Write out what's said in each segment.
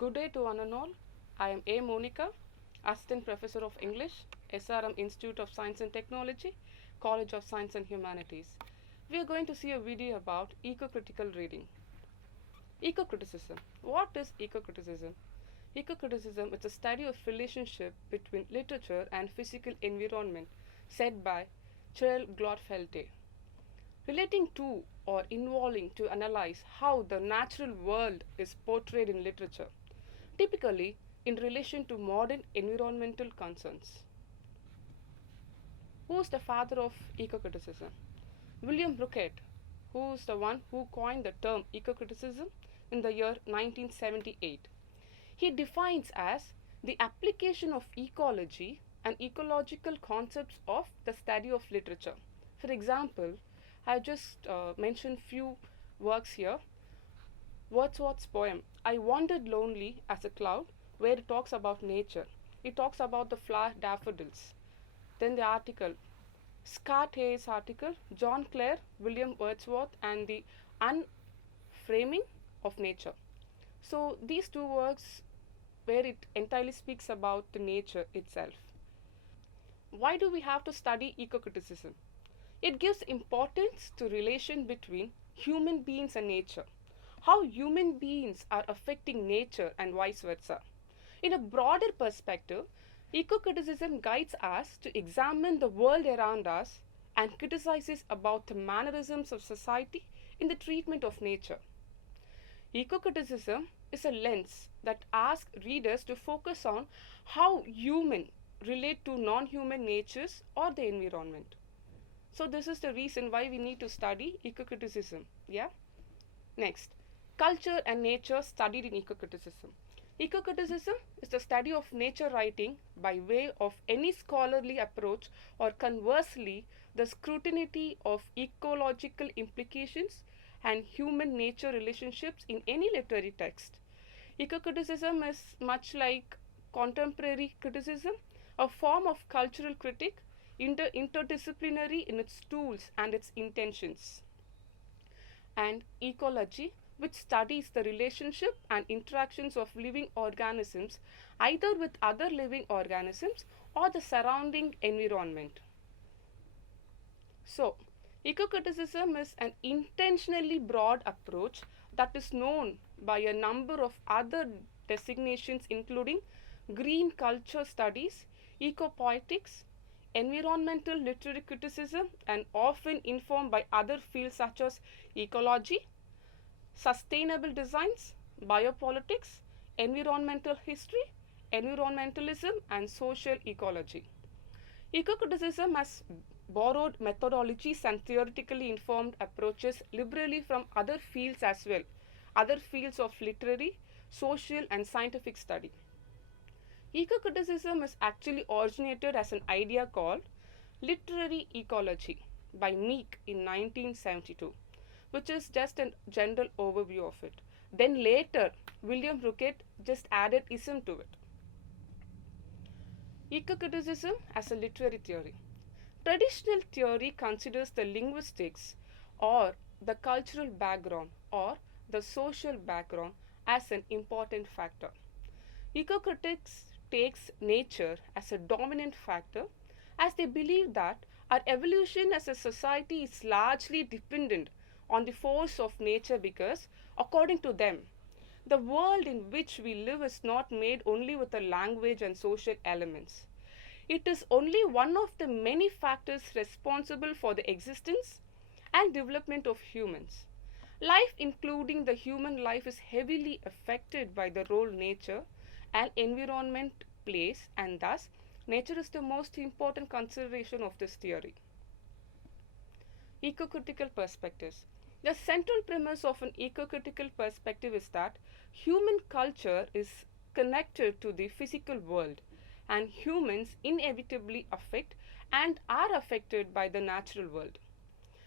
Good day to one and all. I am A. Monica, Assistant Professor of English, SRM Institute of Science and Technology, College of Science and Humanities. We are going to see a video about eco-critical reading. Eco-criticism. What is eco-criticism? Eco-criticism is a study of relationship between literature and physical environment said by Cyril Glotfelte. Relating to or involving to analyze how the natural world is portrayed in literature, typically in relation to modern environmental concerns. Who is the father of eco-criticism? William Brookett, who is the one who coined the term eco-criticism in the year 1978. He defines as the application of ecology and ecological concepts of the study of literature. For example, I just mentioned few works here. Wordsworth's poem, I Wandered Lonely as a Cloud, where it talks about nature. It talks about the flower daffodils. Then the article, Scott Hayes article, John Clare, William Wordsworth, and the Unframing of Nature. So these two works where it entirely speaks about the nature itself. Why do we have to study eco-criticism? It gives importance to relation between human beings and nature, how human beings are affecting nature and vice versa. In a broader perspective, eco-criticism guides us to examine the world around us and criticizes about the mannerisms of society in the treatment of nature. Eco-criticism is a lens that asks readers to focus on how humans relate to non-human natures or the environment. So this is the reason why we need to study eco-criticism. Yeah. Next, culture and nature studied in eco-criticism. Eco-criticism is the study of nature writing by way of any scholarly approach, or conversely, the scrutiny of ecological implications and human-nature relationships in any literary text. Eco-criticism is much like contemporary criticism, a form of cultural critique, interdisciplinary in its tools and its intentions. And ecology, which studies the relationship and interactions of living organisms either with other living organisms or the surrounding environment. So, eco-criticism is an intentionally broad approach that is known by a number of other designations, including green culture studies, eco-poetics, environmental literary criticism, and often informed by other fields such as ecology, sustainable designs, biopolitics, environmental history, environmentalism, and social ecology. Eco-criticism has borrowed methodologies and theoretically informed approaches liberally from other fields as well, other fields of literary, social, and scientific study. Eco-criticism is actually originated as an idea called literary ecology by Meek in 1972, which is just a general overview of it. Then later, William Brookett just added ism to it. Eco-criticism as a literary theory. Traditional theory considers the linguistics or the cultural background or the social background as an important factor. Eco-critics takes nature as a dominant factor, as they believe that our evolution as a society is largely dependent on the force of nature because, according to them, the world in which we live is not made only with a language and social elements. It is only one of the many factors responsible for the existence and development of humans. Life, including the human life, is heavily affected by the role nature and environment plays, and thus nature is the most important consideration of this theory. Ecocritical perspectives. The central premise of an ecocritical perspective is that human culture is connected to the physical world, and humans inevitably affect and are affected by the natural world.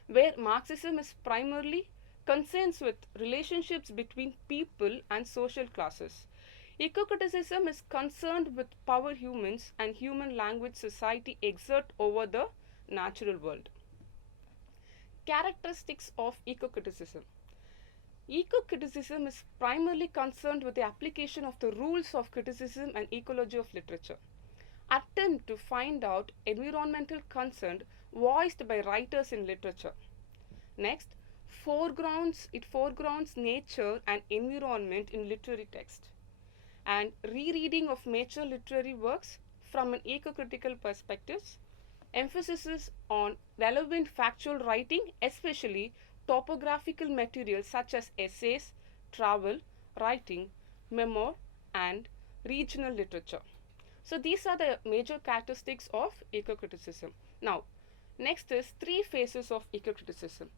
Where Marxism is primarily concerns with relationships between people and social classes, eco-criticism is concerned with power humans and human language society exert over the natural world. Characteristics of eco-criticism. Eco-criticism is primarily concerned with the application of the rules of criticism and ecology of literature. Attempt to find out environmental concern voiced by writers in literature. Next, it foregrounds nature and environment in literary text. And rereading of major literary works from an eco-critical perspectives, emphasis on relevant factual writing, especially topographical materials such as essays, travel, writing, memoir, and regional literature. So these are the major characteristics of eco-criticism. Now, next is three phases of eco-criticism.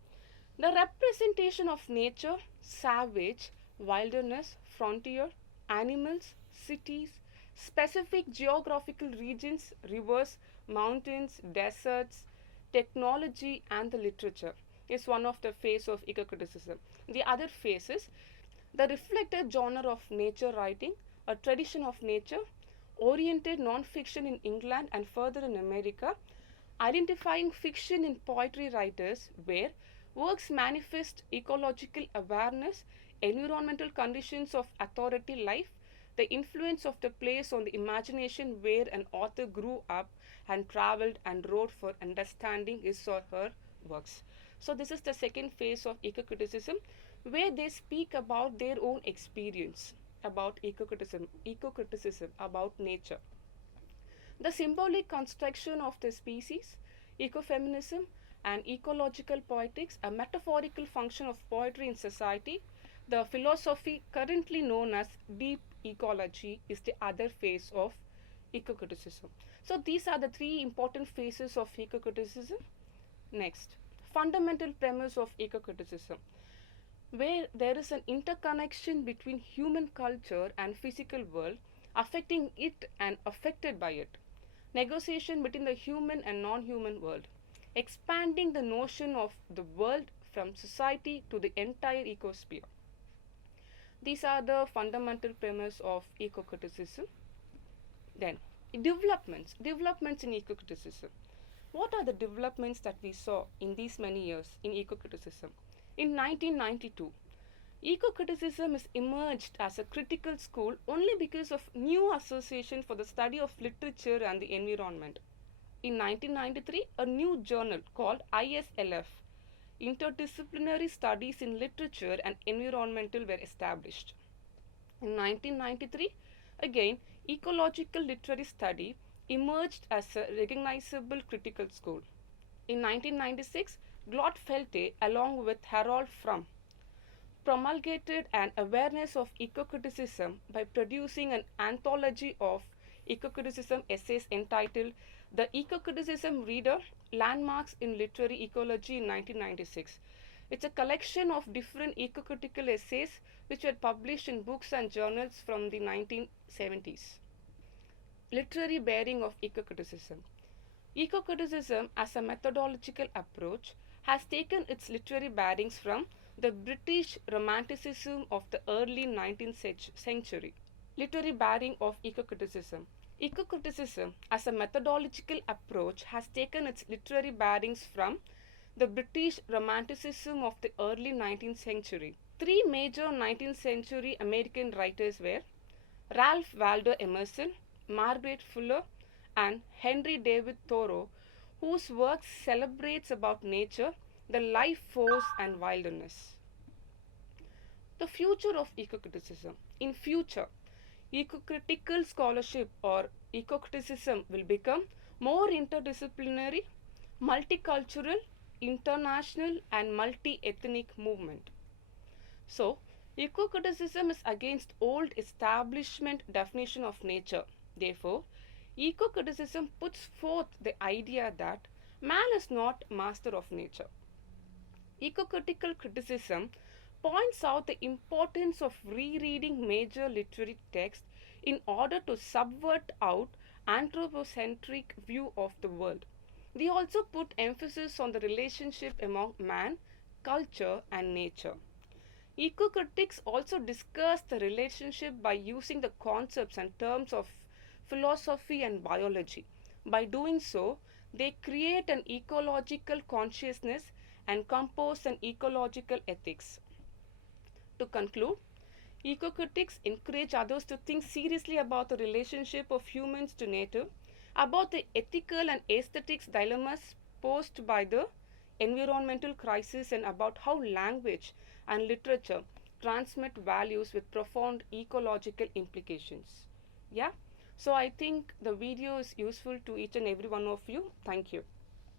The representation of nature, savage, wilderness, frontier, animals, cities, specific geographical regions, rivers, mountains, deserts, technology, and the literature is one of the phase of eco-criticism. The other phase is the reflected genre of nature writing, a tradition of nature, oriented non-fiction in England and further in America, identifying fiction in poetry writers where works manifest ecological awareness, environmental conditions of authority life, the influence of the place on the imagination where an author grew up and traveled and wrote for understanding his or her works. So this is the second phase of eco-criticism where they speak about their own experience about eco-criticism about nature. The symbolic construction of the species, ecofeminism, and ecological poetics, a metaphorical function of poetry in society. The philosophy currently known as deep ecology is the other phase of eco-criticism. So these are the three important phases of eco-criticism. Next, fundamental premise of eco-criticism, where there is an interconnection between human culture and physical world, affecting it and affected by it. Negotiation between the human and non-human world, expanding the notion of the world from society to the entire ecosphere. These are the fundamental premise of eco-criticism. Then, developments in eco-criticism. What are the developments that we saw in these many years in eco-criticism? In 1992, eco-criticism is emerged as a critical school only because of new association for the study of literature and the environment. In 1993, a new journal called ISLF, Interdisciplinary Studies in Literature and Environmental, were established. In 1993, again, ecological literary study emerged as a recognizable critical school. In 1996, Glotfelte, along with Harold Frum, promulgated an awareness of eco-criticism by producing an anthology of eco-criticism essays entitled The Eco-Criticism Reader, Landmarks in Literary Ecology in 1996. It's a collection of different eco-critical essays which were published in books and journals from the 1970s. Literary bearing of eco-criticism. Eco-criticism as a methodological approach has taken its literary bearings from the British Romanticism of the early 19th century. Literary bearing of eco-criticism. Eco-criticism as a methodological approach has taken its literary bearings from the British Romanticism of the early 19th century. Three major 19th century American writers were Ralph Waldo Emerson, Margaret Fuller, and Henry David Thoreau, whose work celebrates about nature, the life force, and wilderness. The future of eco-criticism. In future, eco-critical scholarship or eco-criticism will become more interdisciplinary, multicultural, international, and multi-ethnic movement. So, eco-criticism is against old establishment definition of nature. Therefore, eco-criticism puts forth the idea that man is not master of nature. Eco-critical criticism points out the importance of rereading major literary texts in order to subvert out anthropocentric view of the world. They also put emphasis on the relationship among man, culture, and nature. Eco-critics also discuss the relationship by using the concepts and terms of philosophy and biology. By doing so, they create an ecological consciousness and compose an ecological ethics. To conclude, eco-critics encourage others to think seriously about the relationship of humans to nature, about the ethical and aesthetics dilemmas posed by the environmental crisis, and about how language and literature transmit values with profound ecological implications. Yeah, so I think the video is useful to each and every one of you. Thank you.